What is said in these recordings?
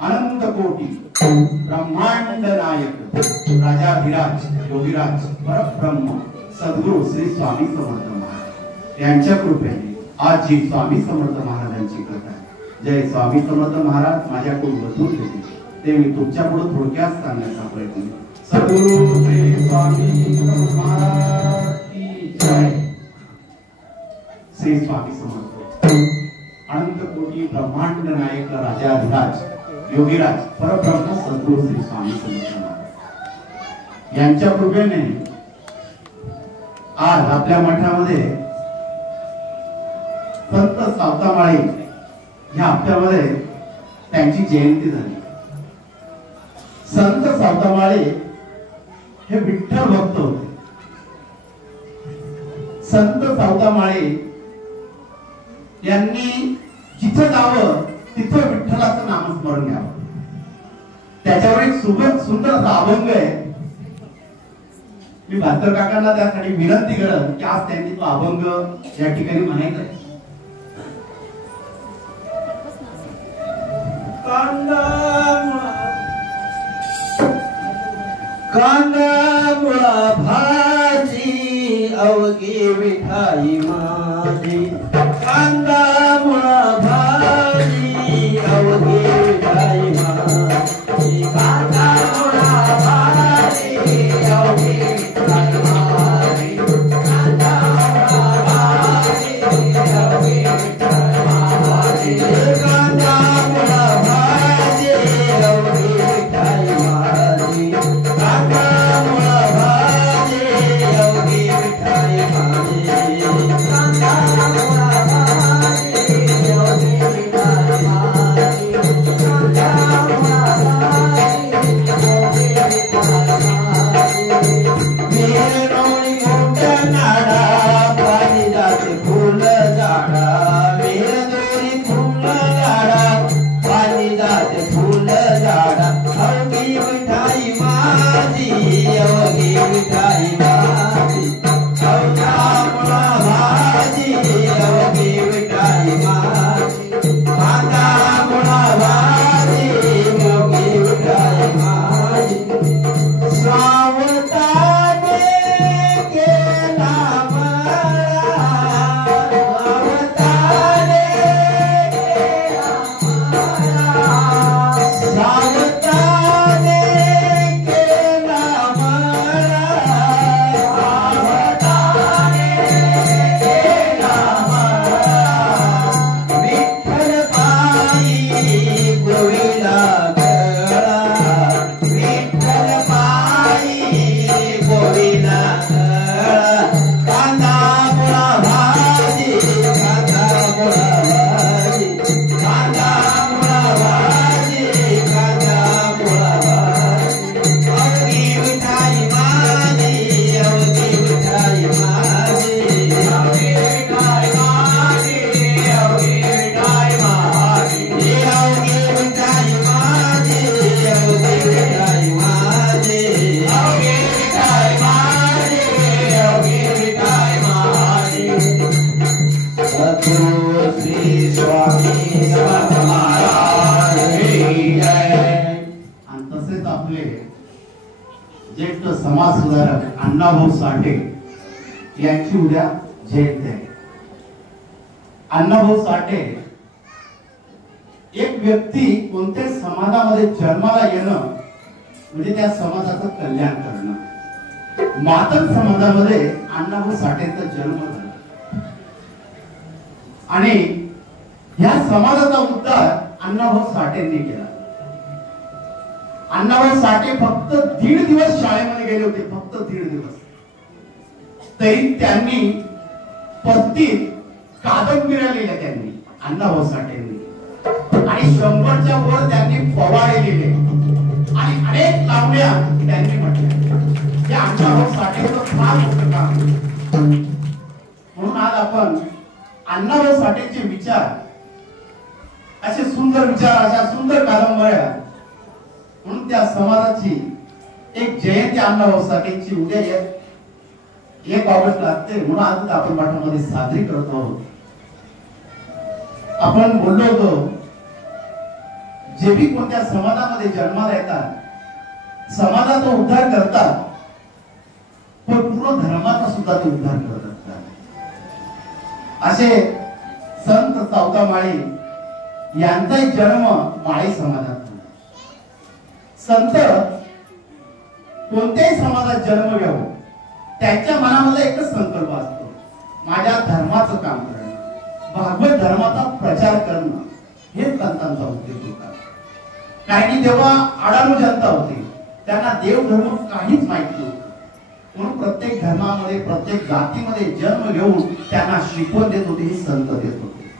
अनंत कोटी ब्रह्मांड नायक राजाधिराज योगीराज परब्रह्म सद्गुरु श्री स्वामी समर्थ महाराज यांच्या कृपेने आज जी स्वामी समर्थ महाराजांची कथा आहे। जय स्वामी समर्थ महाराज माझ्याकडून बसून घेते ते मी तुमच्या पुढे थोडक्यात सांगण्याचा प्रयत्न सद्गुरु श्री स्वामी समर्थ महाराज की जय। श्री स्वामी समर्थ अनंत कोटी ब्रह्मांड नायक राजाधिराज योगीराज परब्रह्म सद्गुरु श्री स्वामी समर्थ महाराज यांच्या कृपेने आज आपल्या मठामध्ये संत सावतामाळी या हप्त्यामध्ये त्यांची जयंती झाली। संत सावतामाळी हे विठ्ठल भक्त होते। संत सावतामाळी यांनी जिथे जावं तिथे विठ्ठलाचं नामस्मरण घ्यावं। त्याच्यावर एक सुंदर असा अभंग आहे। मी भास्कर काकांना त्यासाठी विनंती करेन की आज त्यांनी तो अभंग या ठिकाणी म्हणायचा आहे। कांदा मुळा भाजी अवघी विठाई माझी कांदा मुळा भाजी अवघी विठाई माझी कांदा मुळा भाजी अवघी विठाई माझी कांदा मुळा भाजी अवघी विठाई माझी कांदा मुळा भाजी अवघी विठाई माझी कांदा मुळा भाजी अवघी विठाई माझी कांदा मुळा भाजी अवघी विठाई माझी कांदा मुळा भाजी अवघी विठाई माझी मेरोळी मोठ्या नाडा पाणी जाते फुल झाडा मेरोळी फुल झाडा पाणी जाते फुल झाडा अवघी विठाई माझी अवघी विठाई माझी कांदा मुळा भाजी अवघी विठाई माझी कांदा मुळा भाजी अवघी विठाई माझी सावताने केला मला सावताने केला मला सावताने केला मला सावताने केला मला विठ्ठल पायी गोविला गळा विठ्ठल पायी गोविला गळा कांदा मुळा भाजी कांदा मुळा भाजी कांदा मुळा भाजी कांदा मुळा भाजी अवघी विठाई माझी अवघी विठाई माझी अवघी विठाई माझी अवघी विठाई माझी अवघी विठाई माझी अवघी विठाई माझी अवघी विठाई माझी अवघी विठाई माझी सद्गुरु श्री स्वामी समर्थ महाराज की जय। आणि तसेच आपले ज्येष्ठ समाज सुधारक अण्णाभाऊ साठे यांची उद्या जयंती आहे। अण्णाभाऊ साठे एक व्यक्ती कोणत्या समाजामध्ये जन्माला येणं म्हणजे त्या समाजाचं कल्याण करणं। मातंग समाजामध्ये अण्णाभाऊ साठेंचा जन्म झाला आणि या समाजाचा उद्धार अण्णाभाऊ साठेंनी केला। अण्णाभाऊ साठे फक्त 1.5 दिवस शाळेमध्ये गेले होते, फक्त 1.5 दिवस, तरी त्यांनी 35 कादंबऱ्या लिहिल्या त्यांनी अण्णाभाऊ साठेंनी आणि 100च्या वर त्यांनी पोवाडे लिहिले आणि अनेक लावण्या त्यांनी म्हटल्या। हे अण्णाभाऊ साठेंचं फार मोठं काम। म्हणून आज आपण अण्णाभाऊ साठेंचे विचार, असे सुंदर विचार, अशा सुंदर कादंबऱ्या, म्हणून त्या समाजाची एक जयंती अण्णाभाऊ साठेंची उद्या 1 ऑगस्टला असते, म्हणून आज आपण मठामध्ये साजरी करत आहोत. आपण बोललो होतो, जे बी कोणत्या समाजामध्ये जन्माला येतात, समाजाचा उद्धार करतात, पण पूर्ण धर्माचा सुद्धा ते उद्धार करत असतात. असे संत सावता माळी यांचाही जन्म माळी समाजात झाला. संत कोणत्याही समाजात जन्म घ्यावं, त्यांच्या मनामध्ये एकच संकल्प असतो, माझ्या धर्माचं काम करणं, भागवत धर्माचा प्रचार करणं, हेच संतांचा उद्देश होता. कारण की तेव्हा अडाणू जनता होती, त्यांना देव धर्म काहीच माहित नव्हतं. म्हणून प्रत्येक धर्मामध्ये, प्रत्येक जातीमध्ये जन्म घेऊन त्यांना शिकवण देत होते, हे संत देत होते.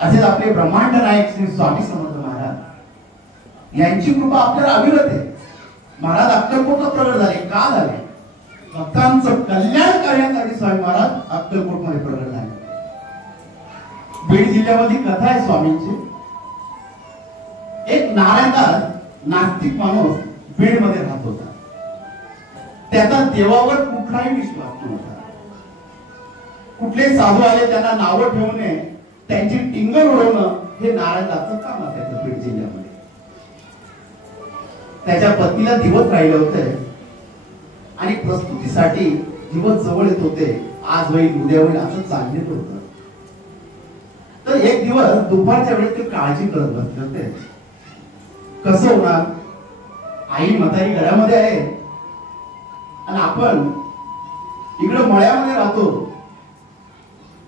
असेच आपले ब्रह्मांड नायक श्री स्वामी समर्थ महाराज यांची कृपा आपल्याला अविरत आहे. महाराज अक्कलकोटला प्रगट झाले. का झाले? भक्तांचं कल्याण करण्यासाठी स्वामी महाराज अक्कलकोट मध्ये प्रगट झाले. बीड जिल्ह्यामध्ये कथा आहे स्वामींची. एक नारायणदास नास्तिक माणूस बीड मध्ये राहत होता. त्याचा देवावर कुठलाही विश्वास नव्हता. कुठले साधू आले त्यांना नावं ठेवू नये, त्यांची टिंगल उडवणं हे नारायणदासचं काम असायचं बीड जिल्ह्यामध्ये. त्याच्या पत्नीला दिवस राहिले होते आणि प्रस्तुतीसाठी दिवस जवळ येत होते. आज होईल, उद्या होईल असं चाललेलं होतं. तर एक दिवस दुपारच्या वेळेस ते काळजी करत बसले होते, कसं होणार, आई म्हातारी घरामध्ये आहे आणि आपण इकडे मळ्यामध्ये राहतो,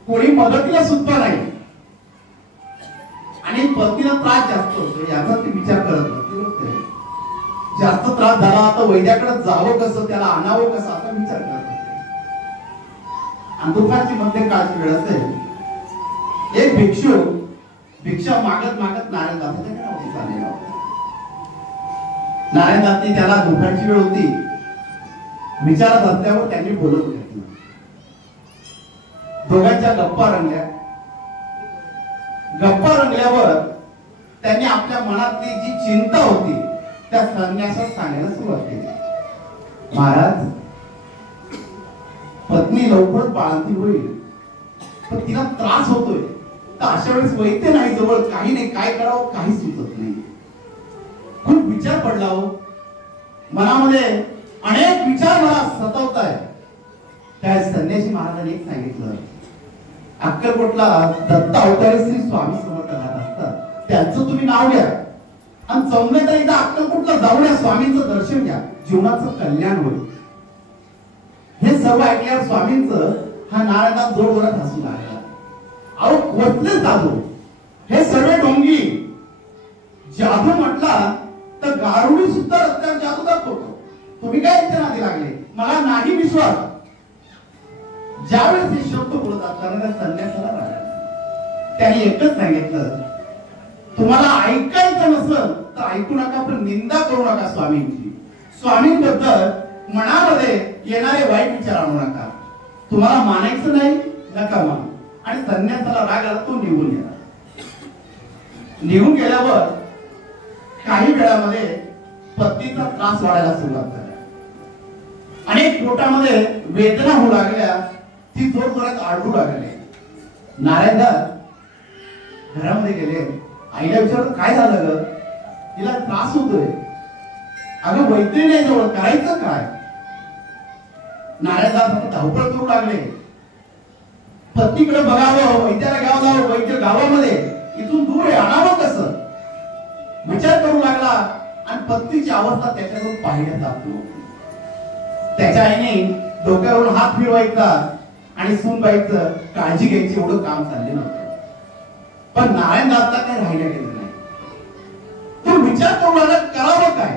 कोणी मदतीला सुद्धा नाही आणि पत्नीला त्रास जास्त होतो याचा ते विचार करत होते. जास्त त्रास झाला तर वैद्याकडे जावं कसं, त्याला आणावं कसं असा विचार करत होते. आणि दुपारची मध्य काळची वेळ असेल, एक भिक्षू भिक्षा मागत मागत नारायणदासाच्या घरामध्ये चाललेला होता. नारायणदासनी त्याला दुपारची वेळ होती विचारत असल्यावर त्यांनी बोलवून घेतलं. दोघांच्या गप्पा रंगल्या. गप्पा रंगल्यावर त्यांनी आपल्या मनातली जी चिंता होती त्या संन्यासात सांगायला सुरुवात केली. महाराज, पत्नी लवकर बाळंतीण होईल, पण तिला त्रास होतोय, तर अशा वेळेस वैद्य नाही जवळ, काही नाही, काय करावं काही सुचत नाही. खूप विचार पडला हो मनामध्ये, अनेक विचार मला सतावताय. त्या संन्यासी महाराजांनी एक सांगितलं, अक्कलकोटला दत्त अवतारी श्री स्वामी समर्थ राहत असतात, त्यांचं तुम्ही नाव घ्या आणि जमलं तर एकदा अक्कलकोटला जाऊन या, स्वामींचं दर्शन घ्या, जीवनाचं कल्याण होईल. हे सर्व ऐकल्यावर स्वामींचं हा नारायणदास जोरजोरात हसू लागला. अहो कोणते जादू, हे सर्व ढोंगी, जादू म्हटला तर गारुडी सुद्धा रस्त्यावर जादू दाखवतो, तुम्ही काय इथे नादी लागले, मला नाही विश्वास. ज्यावेळेस हे शब्द बोलत असताना संन्यासाला राहिला. त्याने एकच सांगितलं, तुम्हाला ऐकायचं नसेल तर ऐकू नका, पण निंदा करू नका स्वामींची. स्वामींबद्दल मनामध्ये येणारे वाईट विचार आणू नका. तुम्हाला मानायचं नाही, नका मान. आणि संन्यासाला राग आला, तो निघून गेला. निघून गेल्यावर काही वेळामध्ये पत्नीचा त्रास वाढायला सुरुवात झाला. अनेक पोटामध्ये वेदना होऊ लागल्या, ती जोरजोरात आरडू लागली. नारायणदास घरामध्ये गेले. आईला विचारलं, काय झालं ग, तिला त्रास होतोय. अगं वैद्य नाही जवळ, करायचं काय. नारायणदास धावपळ करू लागले. पत्नीकडे बघावं, वैद्याला घ्यावं जावं, वैद्य गावामध्ये, इथून दूर आहे, आणावं कसं, विचार करू लागला. आणि पत्नीची अवस्था त्याच्याकडून पाहिल्या जात नव्हती. त्याच्या आईने डोक्यावरून हात फिरवायचा आणि सूनबाईचं काळजी घ्यायची, एवढं काम चालले नव्हतं. पण नारायणदासला काही राहिलं गेलं नाही. तो विचार करू लागला, करावं काय.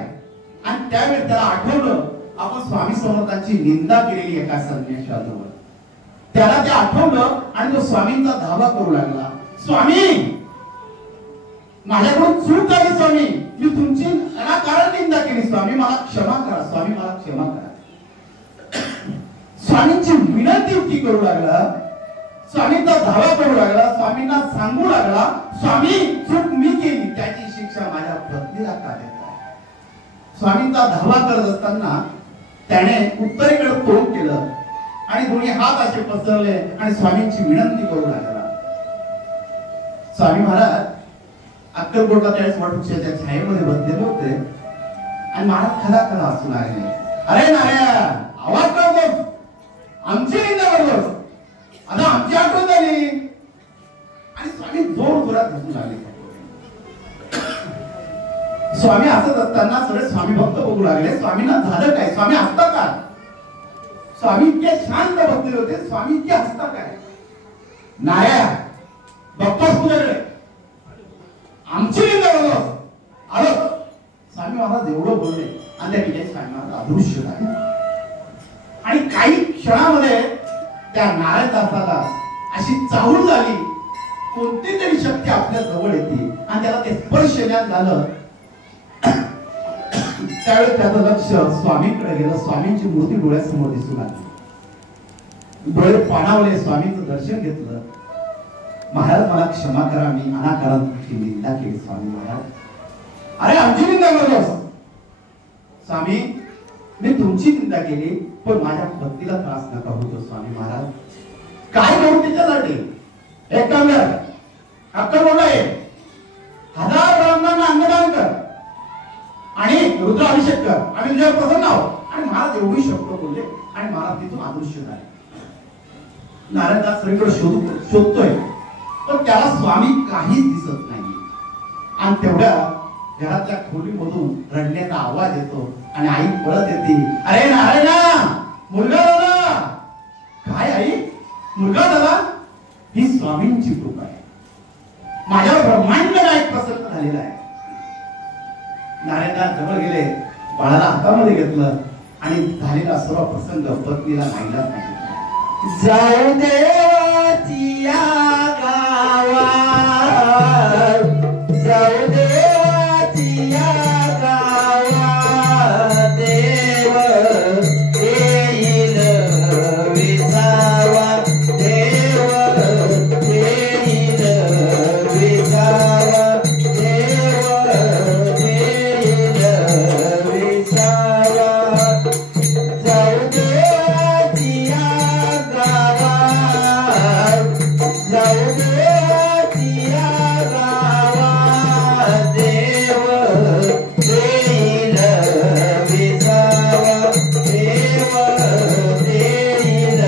आणि त्यावेळेस त्याला आठवलं, आपण स्वामी समर्थांची निंदा केलेली एका संन्याशाजवळ. त्याला ते आठवलं आणि तो स्वामींचा धावा करू लागला. स्वामी, माझ्याकडून चूक झाली स्वामी, मी तुमची अनाकारण निंदा केली, स्वामी मला क्षमा करा, स्वामी मला क्षमा करा. स्वामींची विनंती करू लागला. स्वामींचा धावा करू लागला, स्वामींना सांगू लागला, स्वामी चूक मी केली, त्याची शिक्षा माझ्या पत्नीला का देताय? स्वामींचा धावा करत असताना त्याने उत्तरेकडे तोंड केलं आणि दोन्ही हात असे पसरले आणि स्वामींची विनंती करू लागला. स्वामी महाराज अक्कलकोटला त्यावेळेस वटवृक्षाच्या छायेमध्ये बसलेले होते आणि महाराज खरा खरा हसू लागले. अरे नारायण, आवाज करतोस, आमची निंदा करतोस, आता आमची आठवण झाली. आणि स्वामी जोर जोरात हसू लागले. स्वामी हसत असताना सगळे स्वामी भक्त बघू लागले. स्वामींना झालं काय? स्वामी हसता का? स्वामी इतके शांत बसलेले होते, स्वामी इतके हसता काय? नारायण, बघतोस तुझ्याकडे, आमची निंदा करतोस, आलो. स्वामी महाराज एवढं बोलले आणि त्या ठिकाणी स्वामी महाराज अदृश्य झाले. आणि काही क्षणामध्ये त्या नारायणदासाला अशी चाहूल झाली, कोणती तरी शक्ती आपल्या जवळ येते आणि त्याला ते स्पर्श झालं. त्यावेळेस त्याचं लक्ष स्वामींकडे गेलं. स्वामींची मूर्ती डोळ्यासमोर दिसू लागली. डोळे पाणावले, स्वामींचं दर्शन घेतलं. महाराज मला क्षमा करा, मी अनाकाराची निंदा केली. स्वामी महाराज, अरे आमची निंदा करतोस? स्वामी, मी तुमची निंदा केली, पण माझ्या पत्नीला त्रास नका होतो. स्वामी महाराज, काय करू तिच्यासाठी? एक काम कर, अक्कलकोटला ये, 1000 ब्राह्मणांना अन्नदान कर आणि रुद्राभिषेक कर, आम्ही तुझ्यावर प्रसन्न आहोत. आणि महाराज एवढी शब्द बोलले आणि महाराज तिथून अदृश्य झाले. नारायणदास सगळीकडे शोधतोय, पण त्याला स्वामी काहीच दिसत नाही. आणि तेवढ्या घरातल्या खोलीमधून रडण्याचा आवाज येतो आणि आई पळत येते. अरे नारायणा, मुलगा झाला. काय आई, मुलगा झाला? ही स्वामींची कृपा आहे, माझ्यावर ब्रह्मांड नायक प्रसन्न झालेला आहे. नारायणदास जवळ गेले, बाळाला हातामध्ये घेतलं आणि झालेला सर्व प्रसंग पत्नीला नाहीला सांगितला. जाऊ देवाची या गावात, जाऊ देवाची या गावात, देव येईल विसावा, देव येईल विसावा, देव येईल विसावा. जाऊ देवाची या गावात, जाऊ देवाची या गावात, देव येईल विसावा, देव येईल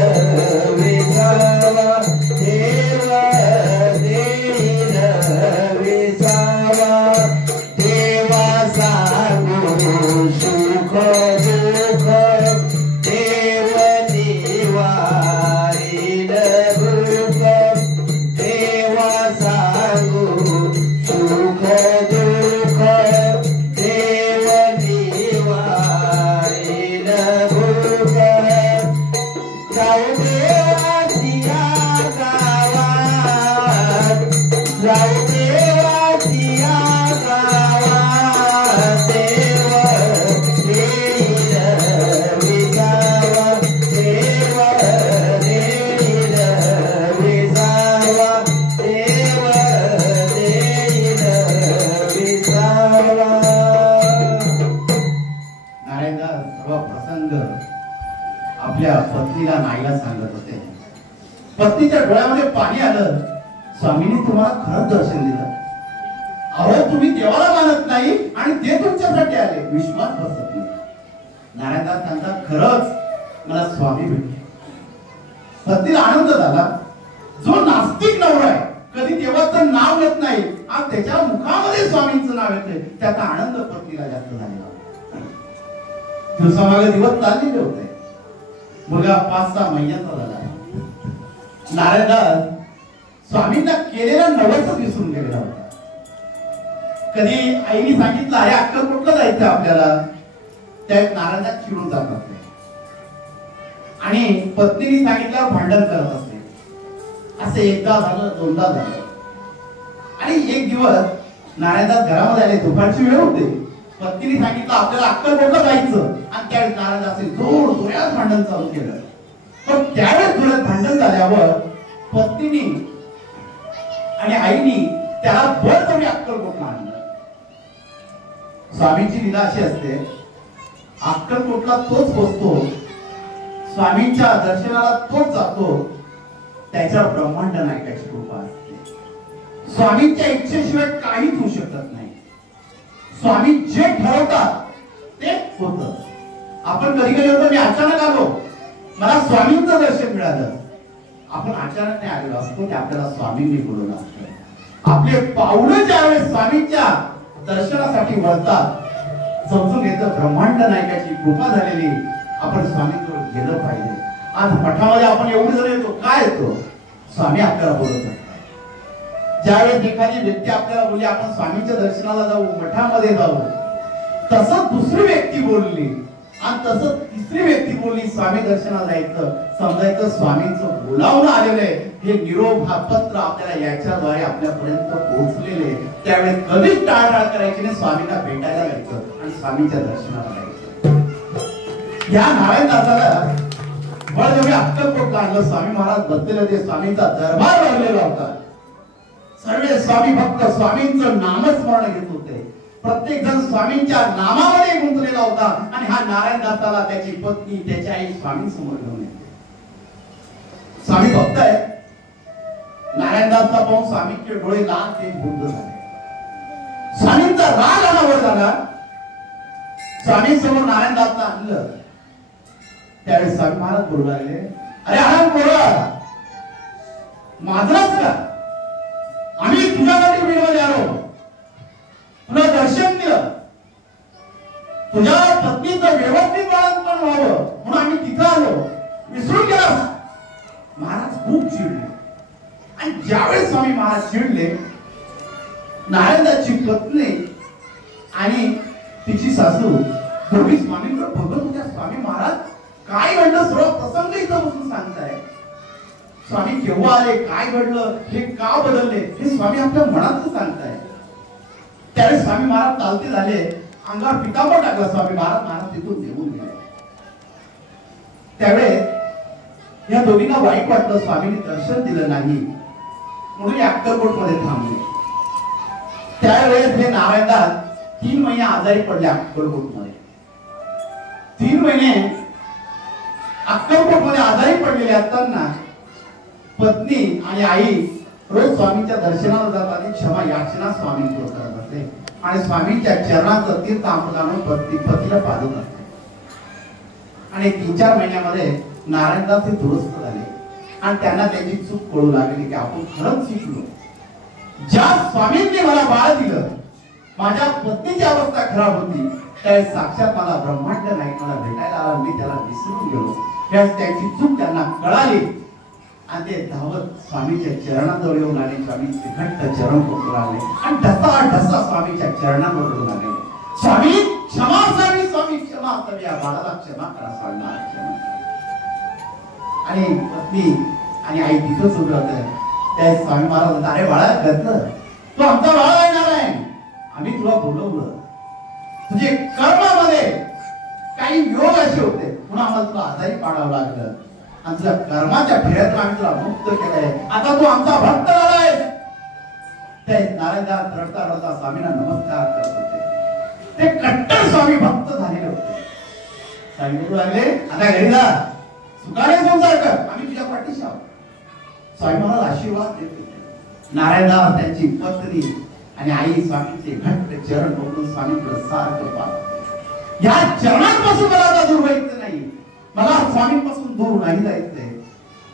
विसावा, देव येईल विसावा. देवा सांगू सुख दुःख, देव निवारील भूक, देवा सांगू सुख दुःख, देव निवारील भूक. जाऊ देवाची या गावात, जाऊ देवाची या गावात, देव येईल विसावा, देव येईल विसावा, देव येईल विसावा. नारायणदास सर्व प्रसंग आपल्या पत्नीला नाईला सांगत होते. पत्नीच्या डोळ्यामध्ये पाणी आलं. स्वामींनी तुम्हाला खरंच दर्शन दिलं. अहो, तुम्ही देवाला मानत नाही आणि ते तुमच्यासाठी आले, विश्वास बसत नाही. नारायणदास सांगतात, खरंच मला स्वामी भेटले. पत्नीला आनंद झाला. जो नास्तिक नवरा आहे, कधी देवाचं नाव घेत नाही, आज त्याच्या मुखामध्ये स्वामींचं नाव येते, त्याचा आनंद पत्नीला जास्त झालेला. दिवसामागे दिवस चाललेले होते. मुलगा 5-6 महिन्याचा झाला. नारायणदास स्वामींना केलेला नवस विसरून गेलेला होता. कधी आईने सांगितलं, अरे अक्कलकोटला जायचं आपल्याला, त्यावेळेस नारायणदास चिडून जात असते आणि पत्नीने सांगितल्यावर भांडण करत असते. असं एकदा झालं, दोनदा झालं. आणि एक दिवस नारायणदास घरामध्ये आले, दुपारची वेळ होते. पत्नीने सांगितलं आपल्याला अक्कलकोटला जायचं आणि त्यावेळेस नारायणदास जोर जोरात भांडण चालू केलं. पण त्यावेळेस जोरात भांडण झाल्यावर पत्नीने आणि आईनी त्याला बळजबरी अक्कलकोटला आणलं. स्वामींची लीला अशी असते, अक्कलकोटला तोच पोचतो, स्वामींच्या दर्शनाला तोच जातो, त्याच्यावर ब्रह्मांड नायकाची कृपा असते. स्वामींच्या इच्छेशिवाय काहीच होऊ शकत नाही. स्वामी जे ठरवतात ते होतं. आपण कधी कधी होतो, मी अचानक आलो, मला स्वामींचं दर्शन मिळालं. आपण अचानक नाही आलेलो असतो, ते आपल्याला स्वामींनी बोलवलं असतं. आपले पावलं ज्यावेळेस स्वामींच्या दर्शनासाठी वळतात, समजून घेतं ब्रह्मांड नायकाची कृपा झालेली, आपण स्वामींजवळ गेलं पाहिजे. आज मठामध्ये आपण एवढे जण येतो, काय येतो? स्वामी आपल्याला बोलत असतात. ज्यावेळेस एखादी व्यक्ती आपल्याला बोलली आपण स्वामींच्या दर्शनाला जाऊ, मठामध्ये जाऊ, तसं दुसरी व्यक्ती बोलली आणि तसं तिसरी व्यक्ती बोलली स्वामी दर्शनाला जायचं, समजायचं स्वामींचं बोलावून आलेलं आहे. हे निरोप हा पत्र आपल्याला याच्याद्वारे आपल्यापर्यंत पोहोचलेले. त्यावेळेस कधीच टाळाटाळ करायची नाही, स्वामींना भेटायला जायचं आणि स्वामींच्या दर्शनाला जायचं. या नारायणदासाला बळजबरी अक्कलकोटला आणलं. स्वामी महाराज बसलेले होते, स्वामींचा दरबार भरलेला होता. सर्व स्वामी भक्त स्वामींचं नामस्मरण घेत होते. प्रत्येक जण स्वामींच्या नामामध्ये गुंतलेला होता. आणि हा नारायणदासाला त्याची पत्नी, त्याची आई स्वामी समोर घेऊन येते. स्वामी भक्त आहे. नारायणदासला पाहून स्वामींचे डोळे लाल ते बुद्ध झाले. स्वामींचा राग अनावर झाला. स्वामी समोर नारायणदासला आणलं. त्यावेळेस स्वामी महाराज बोलू लागले, अरे आनंद बोला, माझाच का? आम्ही तुझ्यासाठी बीडमध्ये आलो, तुला दर्शन दिलं, तुझ्या पत्नीचं व्यवस्थित बाळंतपण व्हावं म्हणून आम्ही तिथं आलो, विसरून गेला. महाराज खूप चिडले. आणि ज्यावेळेस स्वामी महाराज चिडले, नारायणदासची पत्नी आणि तिची सासू दोघी स्वामींकडे बघत होत्या. स्वामी महाराज काय घडलं, सर्व प्रसंग इथं बसून सांगताय. स्वामी केव्हा आले, काय घडलं, हे का बदलले, हे स्वामी आपल्या मनातच सांगताय. त्यावेळेस स्वामी महाराज चालते झाले, अंगावर पितांबर टाकला स्वामी महाराज तिथून निघून गेले. त्यावेळेस या दोघींना वाईट वाटलं, स्वामींनी दर्शन दिलं नाही म्हणून अक्कलकोट मध्ये थांबले. त्यावेळेस हे नारायणदास 3 महिने आजारी पडले अक्कलकोट मध्ये. 3 महिने अक्कलकोट मध्ये आजारी पडलेले असताना पत्नी आणि आई रोज स्वामींच्या दर्शनाला जाताना क्षमा याचना स्वामींकडे करत असते आणि स्वामींच्या चरणाचं तीर्थ अमृतानं पतीला पाजत असते. आणि 3-4 महिन्यामध्ये नारायणदास हे दुरुस्त झाले आणि त्यांना त्यांची चूक कळू लागली की आपण खरंच चुकलो. ज्या स्वामींनी मला बाळ दिलं, माझ्या पत्नीची अवस्था खराब होती, त्या साक्षात मला ब्रह्मांड नाईक मला भेटायला आला, मी त्याला विसरून गेलो. त्यांची चूक त्यांना कळाली आणि ते धावत स्वामीच्या चरणाजवळ येऊन आले. स्वामीचे घट्ट चरण पकडून लागले आणि ढसा स्वामीच्या चरणावर पडून लागले. स्वामी क्षमा असावी, स्वामी क्षमा असावी, या बाळाला क्षमा करा स्वामी महाराज क्षमा. आणि पत्नी आणि आई तिथंच उभं होतं. त्या स्वामी महाराज, अरे बाळा घरचं तो आमचा बाळा येणार आहे, आम्ही तुला बोलवलं, तुझे कर्मामध्ये काही योग असे होते म्हणून आम्हाला तुला आजारी पाडावं लागलं आणि तुझ्या कर्माच्या फेऱ्यातून आम्ही तुला मुक्त केलंय. आता तू आमचा भक्त झालाय. ते नारायणदास रडता रडता स्वामींना नमस्कार करत होते. ते कट्टर स्वामी भक्त झालेले होते. स्वामी बोलू लागले, आता घरी जा, सुखाने संसार कर, आम्ही तुझ्या पाठीशी आहोत. स्वामी महाराज आशीर्वाद देत होते. नारायणदास, त्यांची पत्नी आणि आई स्वामींचे घट्ट चरण पकडून स्वामींकडे सारखं पाहत. या चरणांपासून मला आता दूर व्हायचं नाही, मला स्वामींपासून दूर नाही जायचंय.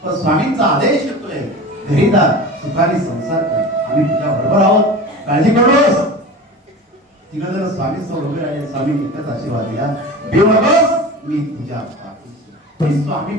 पण स्वामींचा आदेश येतोय, घरी जा, सुखाने संसार कर, आम्ही तुझ्या बरोबर आहोत, काळजी करू नकोस. तिला जर स्वामी समोर उभे राहिले, स्वामी एकच आशीर्वाद दिला, बेवडस मी तुझ्या पाठीशी. स्वामी